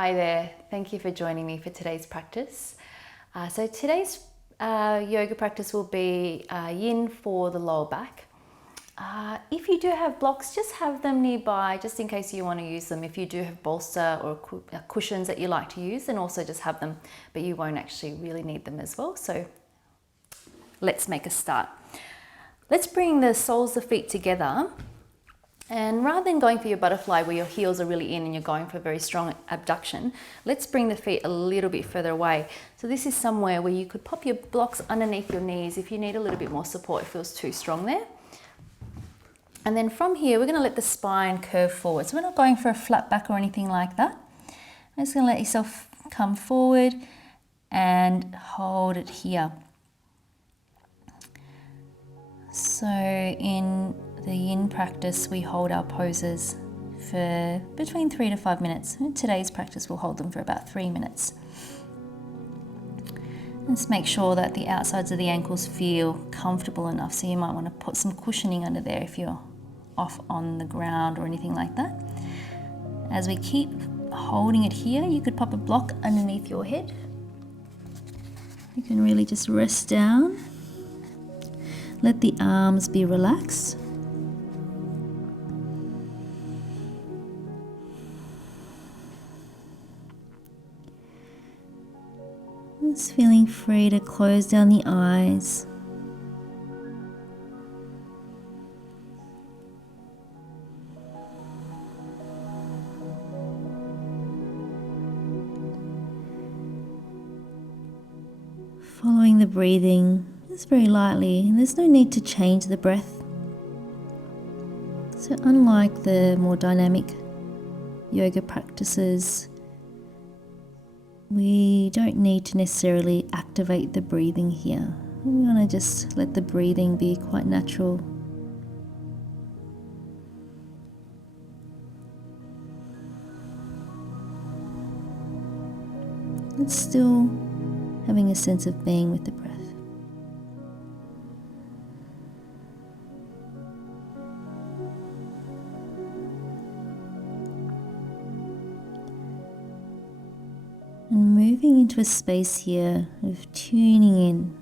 Hi there, thank you for joining me for today's practice. So today's yoga practice will be yin for the lower back. If you do have blocks, just have them nearby just in case you want to use them. If you do have bolster or cushions that you like to use, then also just have them, but you won't actually really need them as well. So let's make a start. Let's bring the soles of the feet together. And rather than going for your butterfly where your heels are really in and you're going for a very strong abduction, let's bring the feet a little bit further away. So this is somewhere where you could pop your blocks underneath your knees if you need a little bit more support, it feels too strong there. And then from here, we're going to let the spine curve forward. So we're not going for a flat back or anything like that. I'm just going to let yourself come forward and hold it here. So in the yin practice, we hold our poses for between 3 to 5 minutes. In today's practice, we'll hold them for about 3 minutes. Just make sure that the outsides of the ankles feel comfortable enough. So you might want to put some cushioning under there if you're off on the ground or anything like that. As we keep holding it here, you could pop a block underneath your head. You can really just rest down. Let the arms be relaxed. Just feeling free to close down the eyes. Following the breathing just very lightly, and there's no need to change the breath. So unlike the more dynamic yoga practices, we don't need to necessarily activate the breathing here. We want to just let the breathing be quite natural. It's still having a sense of being with the breath. And moving into a space here of tuning in.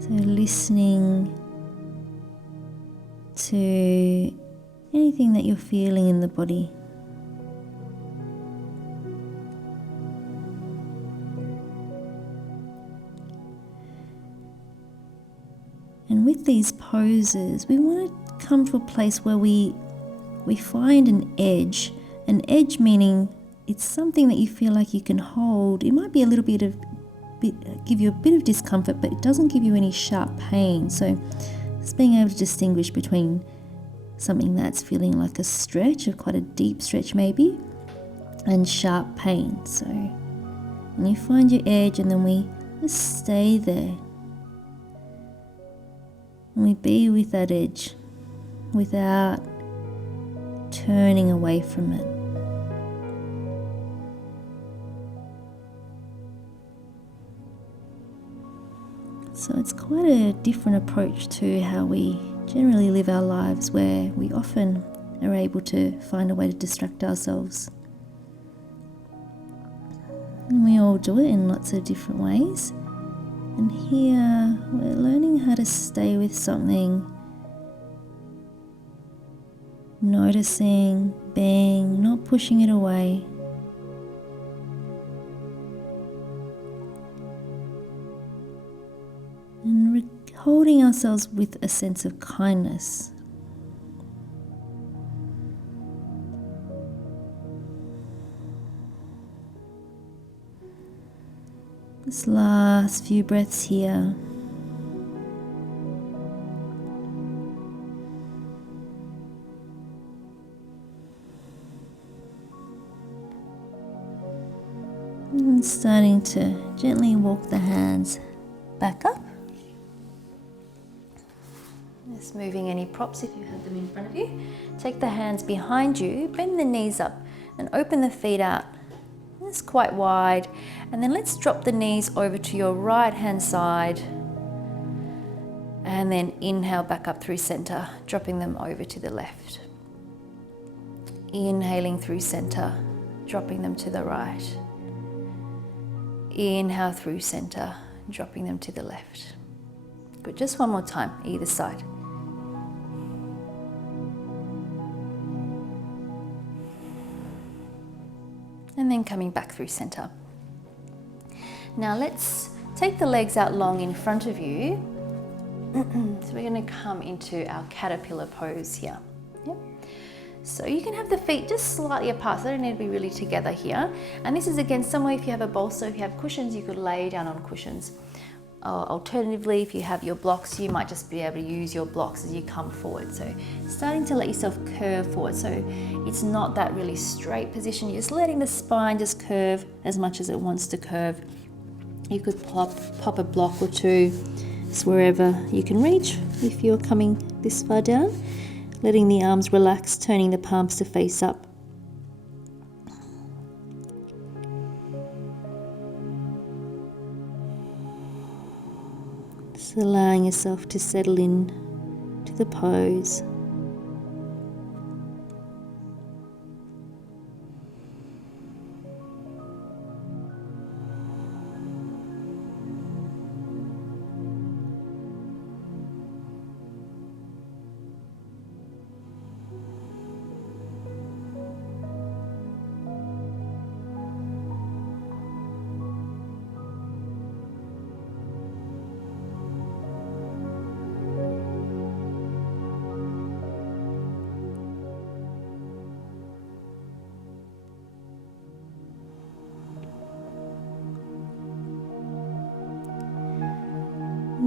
So listening to anything that you're feeling in the body. And with these poses, we want to come to a place where we find an edge meaning it's something that you feel like you can hold. It might be a little bit give you a bit of discomfort, but it doesn't give you any sharp pain. So just being able to distinguish between something that's feeling like a stretch, or quite a deep stretch maybe, and sharp pain. So, and you find your edge, and then we just stay there. And we be with that edge without turning away from it. So it's quite a different approach to how we generally live our lives, where we often are able to find a way to distract ourselves. And we all do it in lots of different ways. And here we're learning how to stay with something, noticing, being, not pushing it away. And holding ourselves with a sense of kindness. This last few breaths here. And starting to gently walk the hands back up. Just moving any props if you have them in front of you. Take the hands behind you, bend the knees up and open the feet out. It's quite wide. And then let's drop the knees over to your right hand side. And then inhale back up through center, dropping them over to the left. Inhaling through center, dropping them to the right. Inhale through center, dropping them to the left. Good, just one more time, either side. And then coming back through center. Now let's take the legs out long in front of you. So we're going to come into our caterpillar pose here. Yep. So you can have the feet just slightly apart, so they don't need to be really together here. And this is again somewhere, if you have a bolster, if you have cushions, you could lay down on cushions. Alternatively, if you have your blocks, you might just be able to use your blocks as you come forward. So starting to let yourself curve forward. So it's not that really straight position. You're just letting the spine just curve as much as it wants to curve. You could pop a block or two, just wherever you can reach if you're coming this far down. Letting the arms relax, turning the palms to face up. Just allowing yourself to settle in to the pose.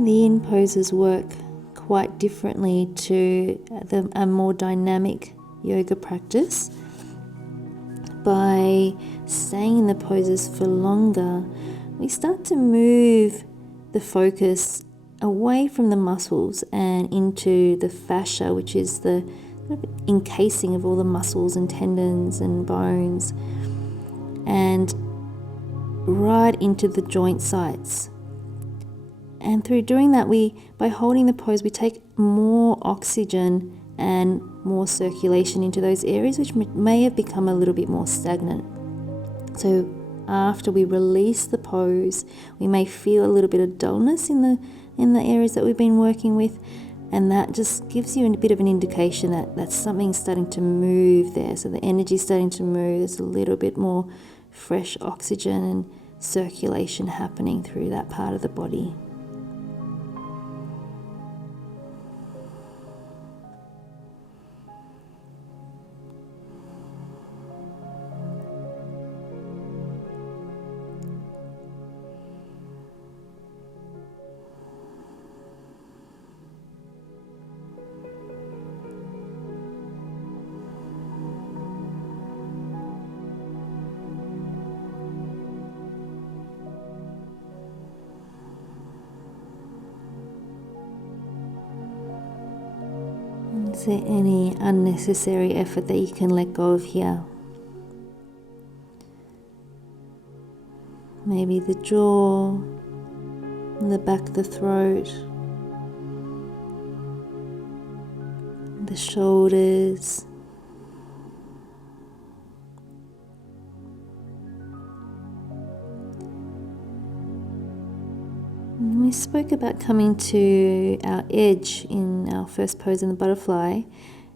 The in poses work quite differently to a more dynamic yoga practice. By staying in the poses for longer, we start to move the focus away from the muscles and into the fascia, which is the encasing of all the muscles and tendons and bones, and right into the joint sites. And through doing that, by holding the pose, we take more oxygen and more circulation into those areas which may have become a little bit more stagnant. So after we release the pose, we may feel a little bit of dullness in the areas that we've been working with, and that just gives you a bit of an indication that something's starting to move there. So the energy's starting to move. There's a little bit more fresh oxygen and circulation happening through that part of the body. Is there any unnecessary effort that you can let go of here? Maybe the jaw, the back of the throat, the shoulders. We spoke about coming to our edge in our first pose in the butterfly.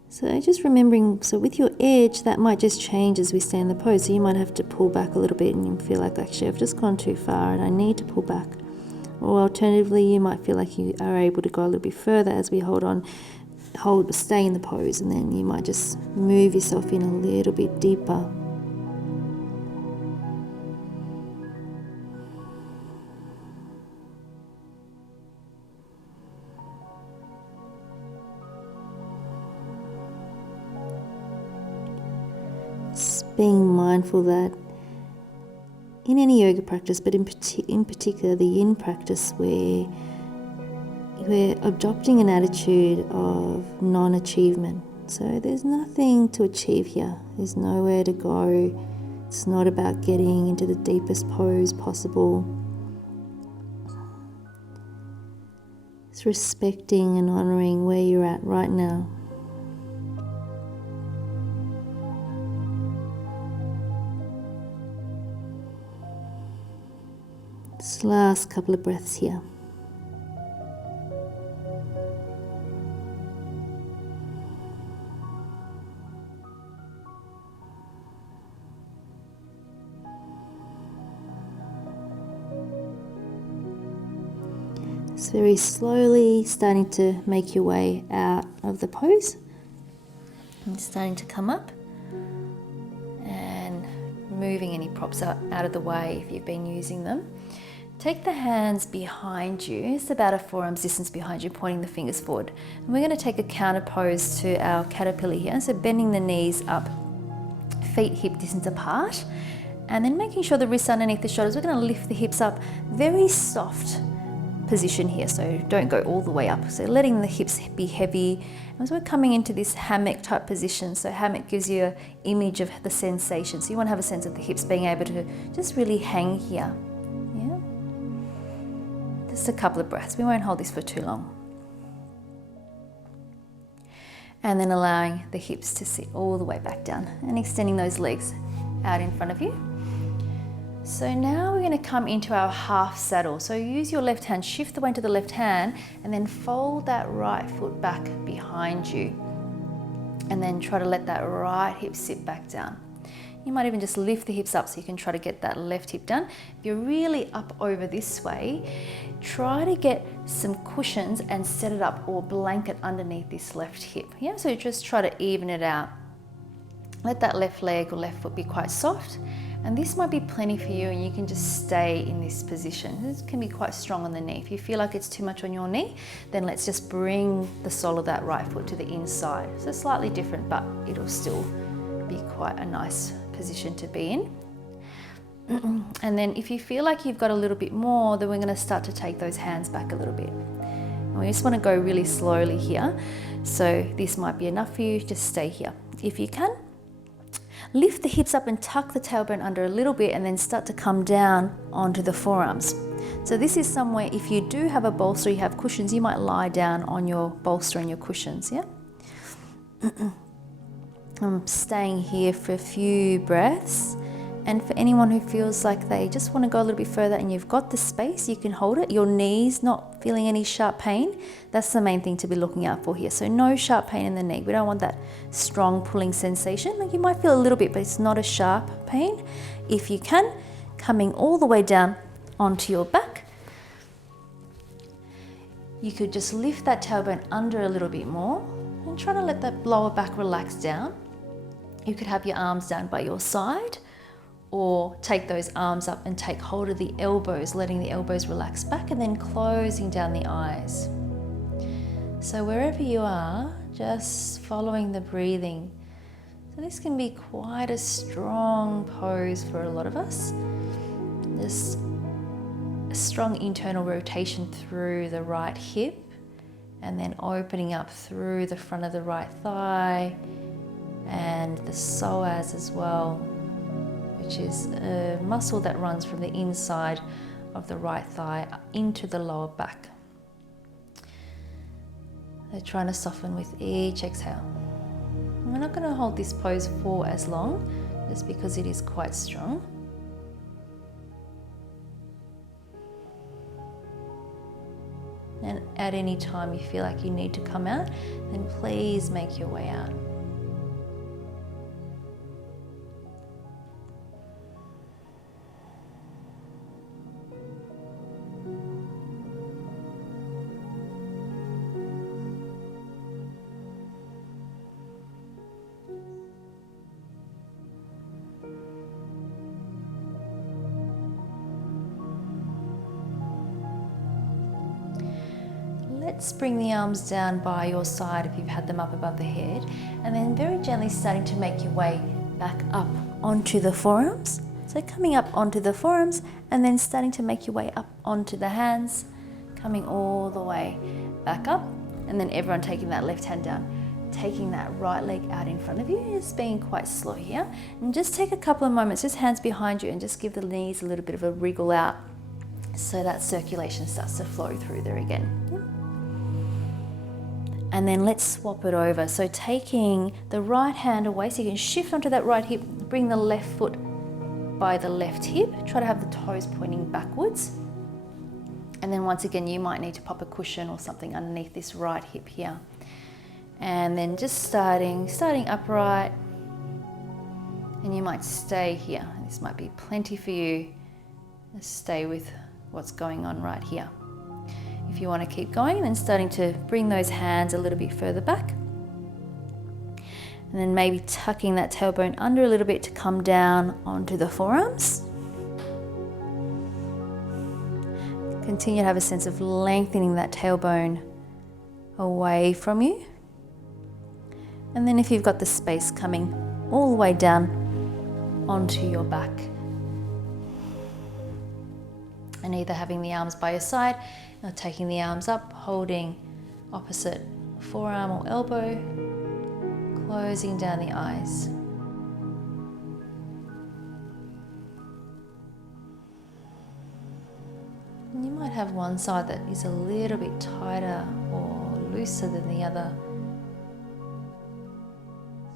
So just remembering, so with your edge, that might just change as we stay in the pose. So you might have to pull back a little bit and you feel like, actually, I've just gone too far and I need to pull back. Or alternatively, you might feel like you are able to go a little bit further as we stay in the pose, and then you might just move yourself in a little bit deeper. Being mindful that in any yoga practice, but in particular the yin practice, where we're adopting an attitude of non-achievement. So there's nothing to achieve here. There's nowhere to go. It's not about getting into the deepest pose possible. It's respecting and honoring where you're at right now. . Just last couple of breaths here. Just very slowly starting to make your way out of the pose. And starting to come up and moving any props out of the way if you've been using them. Take the hands behind you, it's about a forearm's distance behind you, pointing the fingers forward. And we're going to take a counter pose to our caterpillar here. So bending the knees up, feet hip distance apart, and then making sure the wrists underneath the shoulders. We're going to lift the hips up, very soft position here, so don't go all the way up. So letting the hips be heavy. As we're coming into this hammock type position, so hammock gives you an image of the sensation. So you want to have a sense of the hips being able to just really hang here. Yeah. Just a couple of breaths. We won't hold this for too long. And then allowing the hips to sit all the way back down and extending those legs out in front of you. So now we're going to come into our half saddle. So use your left hand, shift the weight to the left hand, and then fold that right foot back behind you. And then try to let that right hip sit back down. You might even just lift the hips up so you can try to get that left hip done. If you're really up over this way, try to get some cushions and set it up or blanket underneath this left hip. Yeah, so just try to even it out. Let that left leg or left foot be quite soft. And this might be plenty for you, and you can just stay in this position. This can be quite strong on the knee. If you feel like it's too much on your knee, then let's just bring the sole of that right foot to the inside. So slightly different, but it'll still be quite a nice position to be in. And then if you feel like you've got a little bit more, then we're going to start to take those hands back a little bit. And we just want to go really slowly here. So this might be enough for you, just stay here. If you can, lift the hips up and tuck the tailbone under a little bit, and then start to come down onto the forearms. So this is somewhere, if you do have a bolster, you have cushions, you might lie down on your bolster and your cushions, yeah? I'm staying here for a few breaths. And for anyone who feels like they just want to go a little bit further and you've got the space, you can hold it. Your knees not feeling any sharp pain. That's the main thing to be looking out for here. So no sharp pain in the knee. We don't want that strong pulling sensation. Like you might feel a little bit, but it's not a sharp pain. If you can, coming all the way down onto your back. You could just lift that tailbone under a little bit more and try to let that lower back relax down. You could have your arms down by your side, or take those arms up and take hold of the elbows, letting the elbows relax back and then closing down the eyes. So wherever you are, just following the breathing. So this can be quite a strong pose for a lot of us. Just a strong internal rotation through the right hip, and then opening up through the front of the right thigh and the psoas as well, which is a muscle that runs from the inside of the right thigh into the lower back. They're trying to soften with each exhale. We're not going to hold this pose for as long, just because it is quite strong. And at any time you feel like you need to come out, then please make your way out. Let's bring the arms down by your side if you've had them up above the head, and then very gently starting to make your way back up onto the forearms. So coming up onto the forearms and then starting to make your way up onto the hands, coming all the way back up, and then everyone taking that left hand down, taking that right leg out in front of you, just being quite slow here. And just take a couple of moments, just hands behind you, and just give the knees a little bit of a wriggle out so that circulation starts to flow through there again. And then let's swap it over. So taking the right hand away, so you can shift onto that right hip, bring the left foot by the left hip, try to have the toes pointing backwards. And then once again, you might need to pop a cushion or something underneath this right hip here. And then just starting upright, and you might stay here. This might be plenty for you. Just stay with what's going on right here. If you want to keep going, then starting to bring those hands a little bit further back. And then maybe tucking that tailbone under a little bit to come down onto the forearms. Continue to have a sense of lengthening that tailbone away from you. And then if you've got the space, coming all the way down onto your back. And either having the arms by your side or taking the arms up, holding opposite forearm or elbow, closing down the eyes. And you might have one side that is a little bit tighter or looser than the other.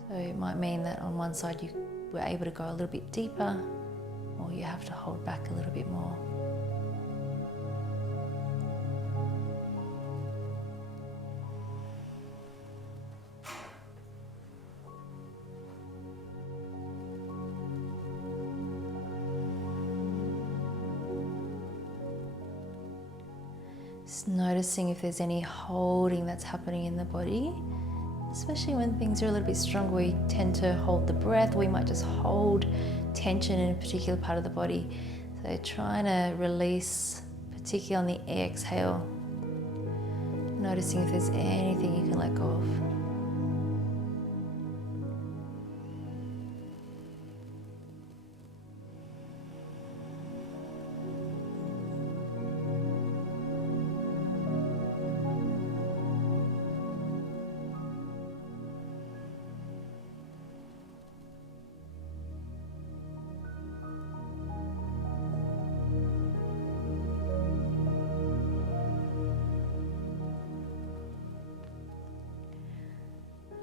So it might mean that on one side you were able to go a little bit deeper, or you have to hold back a little bit more. Just noticing if there's any holding that's happening in the body, especially when things are a little bit stronger. We tend to hold the breath. We might just hold tension in a particular part of the body. So trying to release, particularly on the exhale. Noticing if there's anything you can let go of.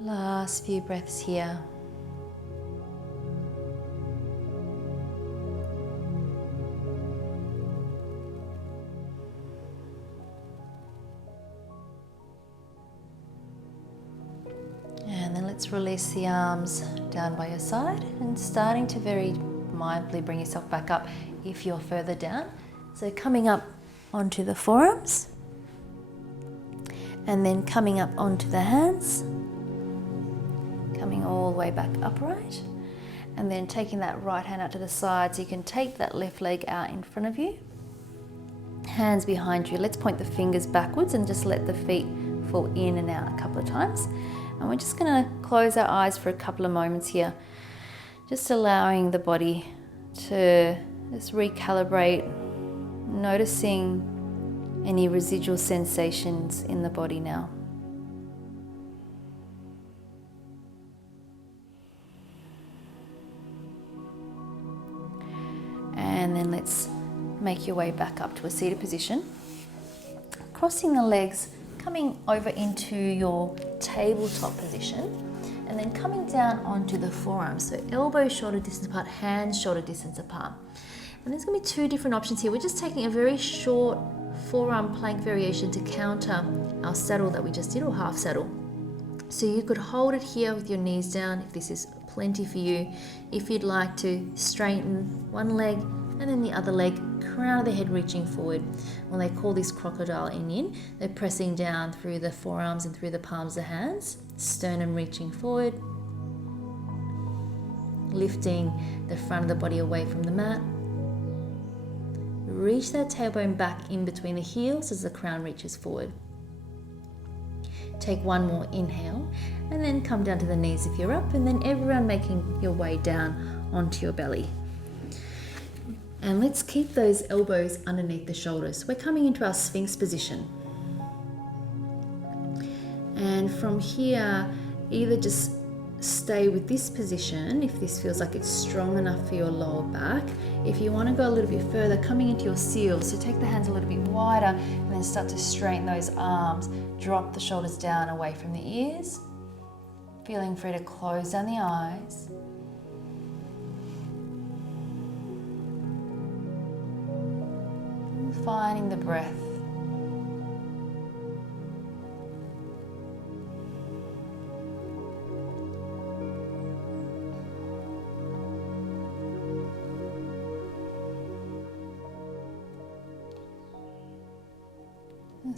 Last few breaths here. And then let's release the arms down by your side and starting to very mindfully bring yourself back up if you're further down. So coming up onto the forearms and then coming up onto the hands. Coming all the way back upright, and then taking that right hand out to the side so you can take that left leg out in front of you. Hands behind you. Let's point the fingers backwards and just let the feet fall in and out a couple of times. And we're just going to close our eyes for a couple of moments here, just allowing the body to just recalibrate, noticing any residual sensations in the body now. And then let's make your way back up to a seated position. Crossing the legs, coming over into your tabletop position, and then coming down onto the forearms. So elbows shoulder distance apart, hands shoulder distance apart. And there's going to be two different options here. We're just taking a very short forearm plank variation to counter our saddle that we just did, or half saddle. So you could hold it here with your knees down if this is plenty for you. If you'd like to straighten one leg and then the other leg, crown of the head reaching forward. When they call this crocodile in yin, they're pressing down through the forearms and through the palms of the hands, sternum reaching forward, lifting the front of the body away from the mat. Reach that tailbone back in between the heels as the crown reaches forward. Take one more inhale and then come down to the knees if you're up, and then everyone making your way down onto your belly. And let's keep those elbows underneath the shoulders. We're coming into our Sphinx position. And from here, either just stay with this position if this feels like it's strong enough for your lower back. If you want to go a little bit further, coming into your seal, so take the hands a little bit wider and then start to straighten those arms. Drop the shoulders down away from the ears. Feeling free to close down the eyes. Finding the breath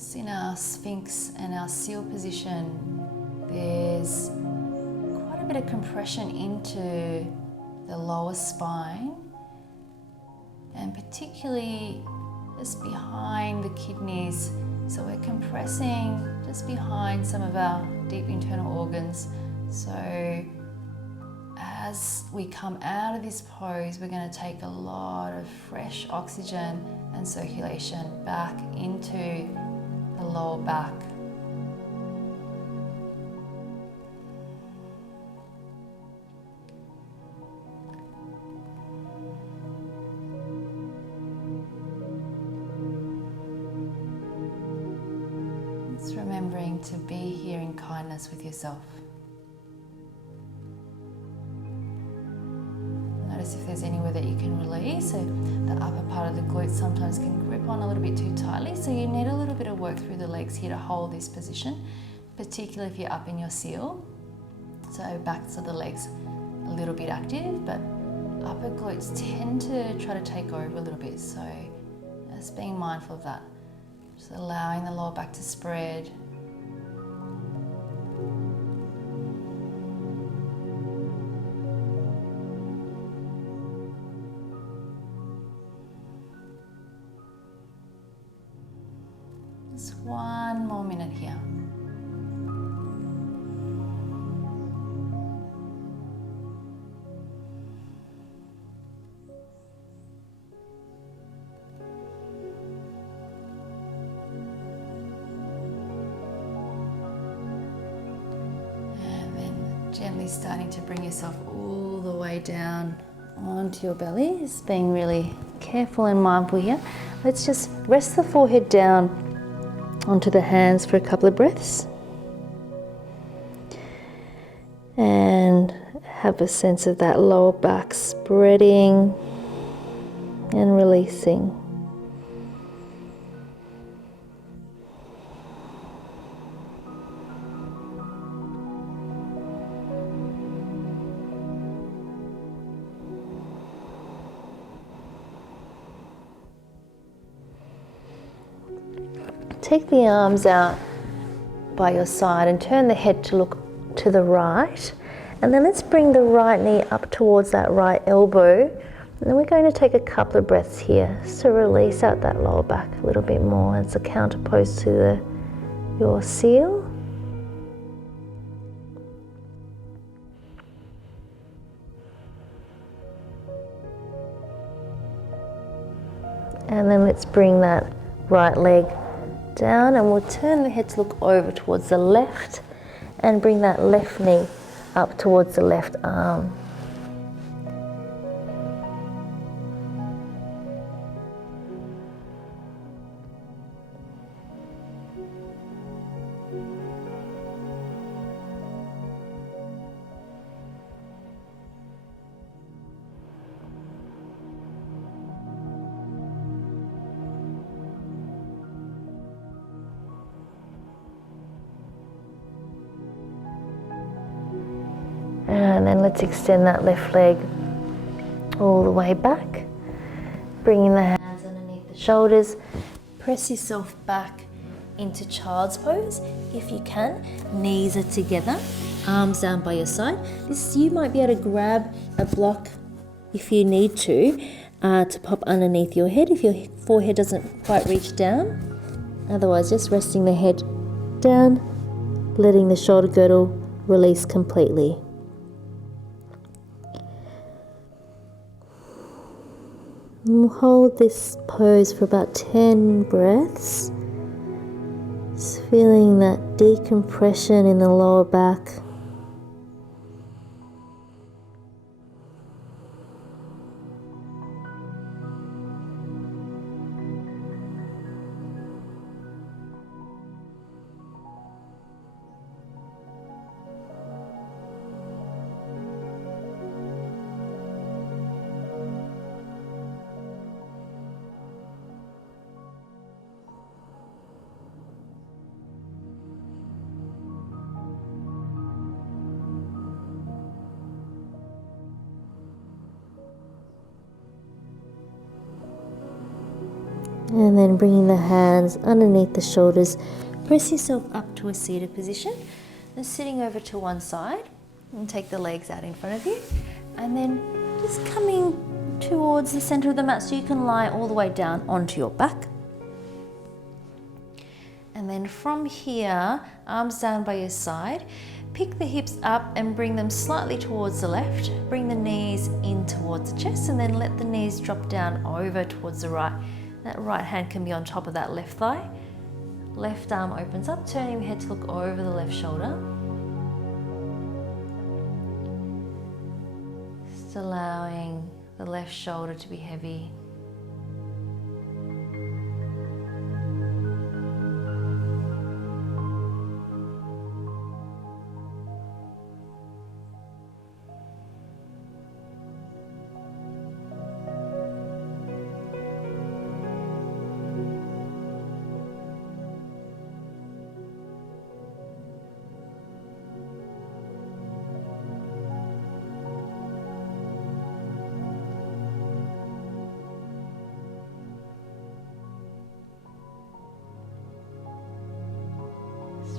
Just in our Sphinx and our seal position, there's quite a bit of compression into the lower spine, and particularly just behind the kidneys. So we're compressing just behind some of our deep internal organs. So as we come out of this pose, we're going to take a lot of fresh oxygen and circulation back into the lower back. It's remembering to be here in kindness with yourself. Notice if there's anywhere that you can release. So the upper part of the glutes sometimes can grip on a little bit too tightly, so you need a little bit of work through the legs here to hold this position, particularly if you're up in your seal. So backs of the legs a little bit active, but upper glutes tend to try to take over a little bit, so just being mindful of that. Just allowing the lower back to spread. Just one more minute here. Gently starting to bring yourself all the way down onto your belly. Just being really careful and mindful here. Let's just rest the forehead down onto the hands for a couple of breaths. And have a sense of that lower back spreading and releasing. Take the arms out by your side and turn the head to look to the right. And then let's bring the right knee up towards that right elbow. And then we're going to take a couple of breaths here just to release out that lower back a little bit more as a counterpose to your seal. And then let's bring that right leg down, and we'll turn the head to look over towards the left and bring that left knee up towards the left arm. And then let's extend that left leg all the way back. Bringing the hands underneath the shoulders. Press yourself back into child's pose if you can. Knees are together, arms down by your side. You might be able to grab a block if you need to pop underneath your head if your forehead doesn't quite reach down. Otherwise, just resting the head down, letting the shoulder girdle release completely. And we'll hold this pose for about 10 breaths. Just feeling that decompression in the lower back. And then bringing the hands underneath the shoulders, press yourself up to a seated position. And sitting over to one side, and take the legs out in front of you. And then just coming towards the center of the mat so you can lie all the way down onto your back. And then from here, arms down by your side, pick the hips up and bring them slightly towards the left. Bring the knees in towards the chest and then let the knees drop down over towards the right. That right hand can be on top of that left thigh. Left arm opens up, turning the head to look over the left shoulder. Just allowing the left shoulder to be heavy.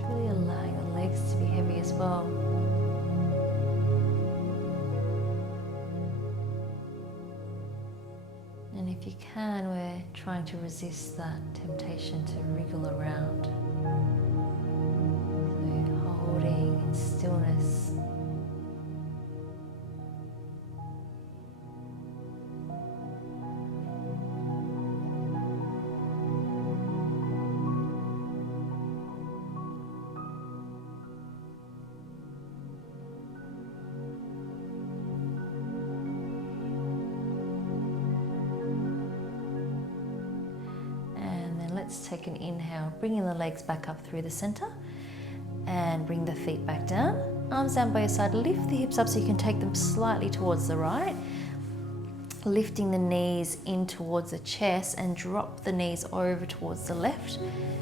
Really allowing the legs to be heavy as well. And if you can, we're trying to resist that temptation to wriggle around. So holding in stillness. Let's take an inhale, bringing the legs back up through the center and bring the feet back down. Arms down by your side, lift the hips up so you can take them slightly towards the right. Lifting the knees in towards the chest and drop the knees over towards the left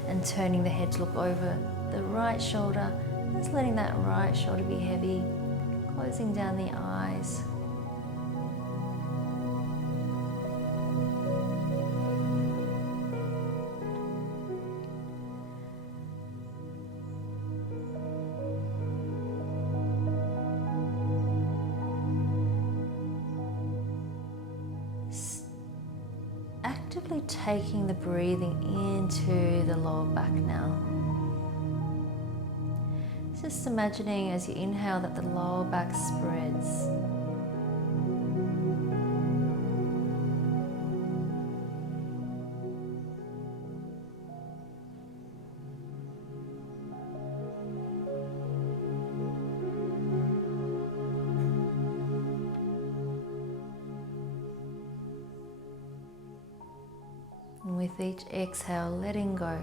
and turning the head to look over the right shoulder. Just letting that right shoulder be heavy, closing down the eyes. Actively taking the breathing into the lower back now. Just imagining as you inhale that the lower back spreads. And with each exhale, letting go.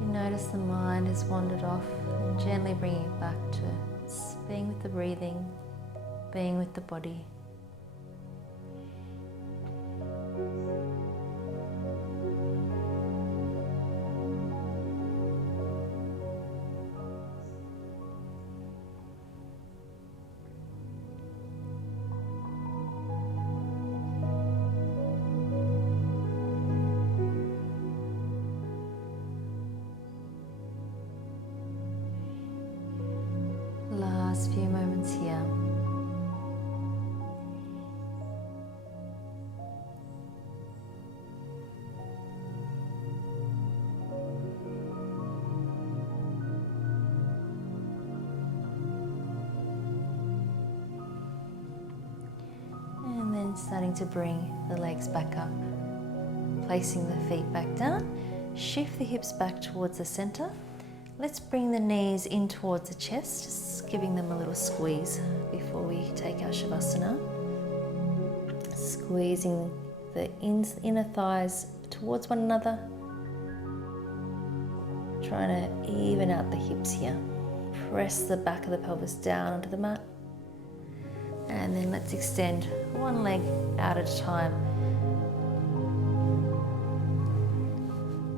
Notice the mind has wandered off, and gently bringing it back to being with the breathing, being with the body. Last few moments here. And then starting to bring the legs back up, placing the feet back down. Shift the hips back towards the center. Let's bring the knees in towards the chest, just giving them a little squeeze before we take our Shavasana. Squeezing the inner thighs towards one another. Trying to even out the hips here. Press the back of the pelvis down onto the mat. And then let's extend one leg out at a time.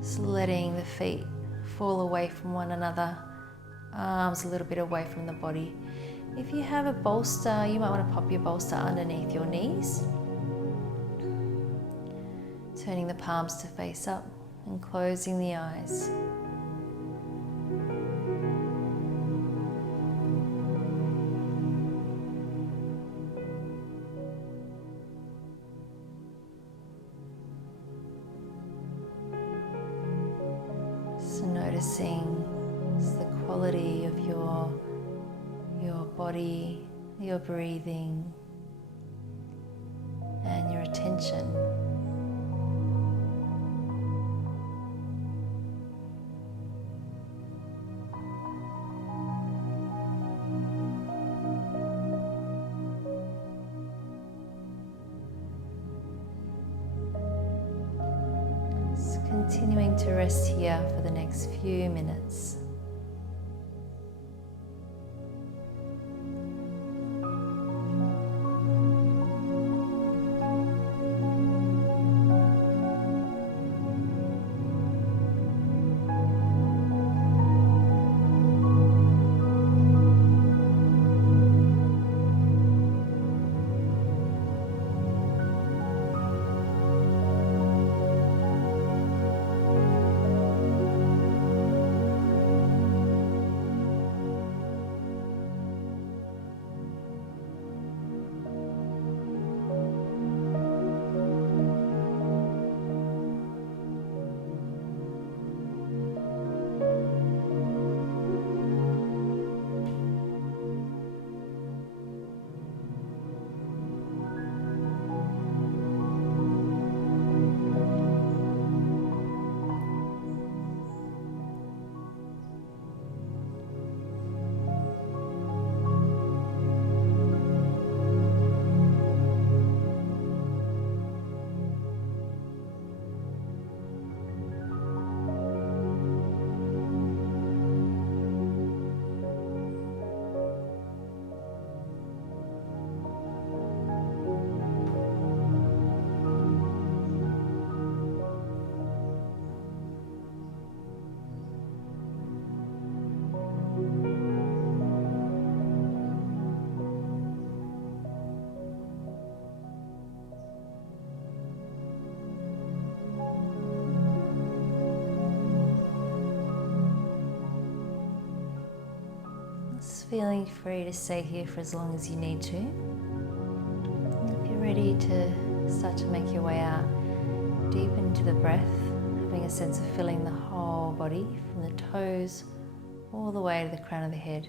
Just letting the feet fall away from one another, arms a little bit away from the body. If you have a bolster, you might want to pop your bolster underneath your knees. Turning the palms to face up and closing the eyes. Noticing the quality of your body, your breathing, and your attention. Continuing to rest here for the next few minutes. Feeling free to stay here for as long as you need to. If you're ready to start to make your way out deep into the breath, having a sense of filling the whole body from the toes all the way to the crown of the head.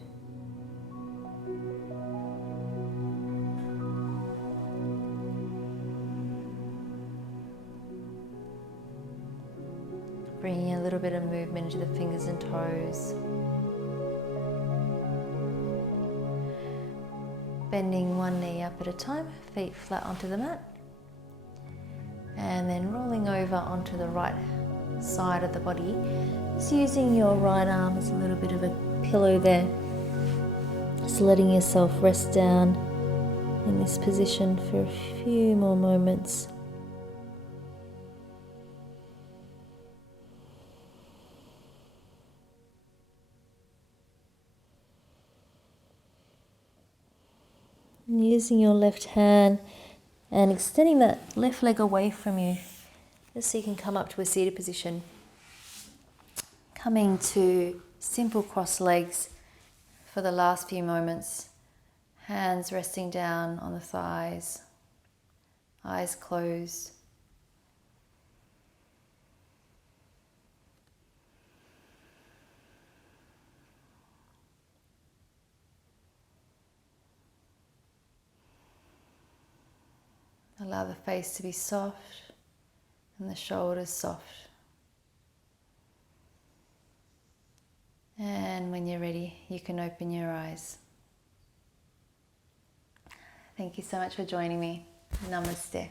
Bringing a little bit of movement into the fingers and toes. Bending one knee up at a time, feet flat onto the mat. And then rolling over onto the right side of the body. Just using your right arm as a little bit of a pillow there. Just letting yourself rest down in this position for a few more moments. And using your left hand and extending that left leg away from you, just so you can come up to a seated position. Coming to simple cross legs for the last few moments. Hands resting down on the thighs, eyes closed. Allow the face to be soft and the shoulders soft. And when you're ready, you can open your eyes. Thank you so much for joining me. Namaste.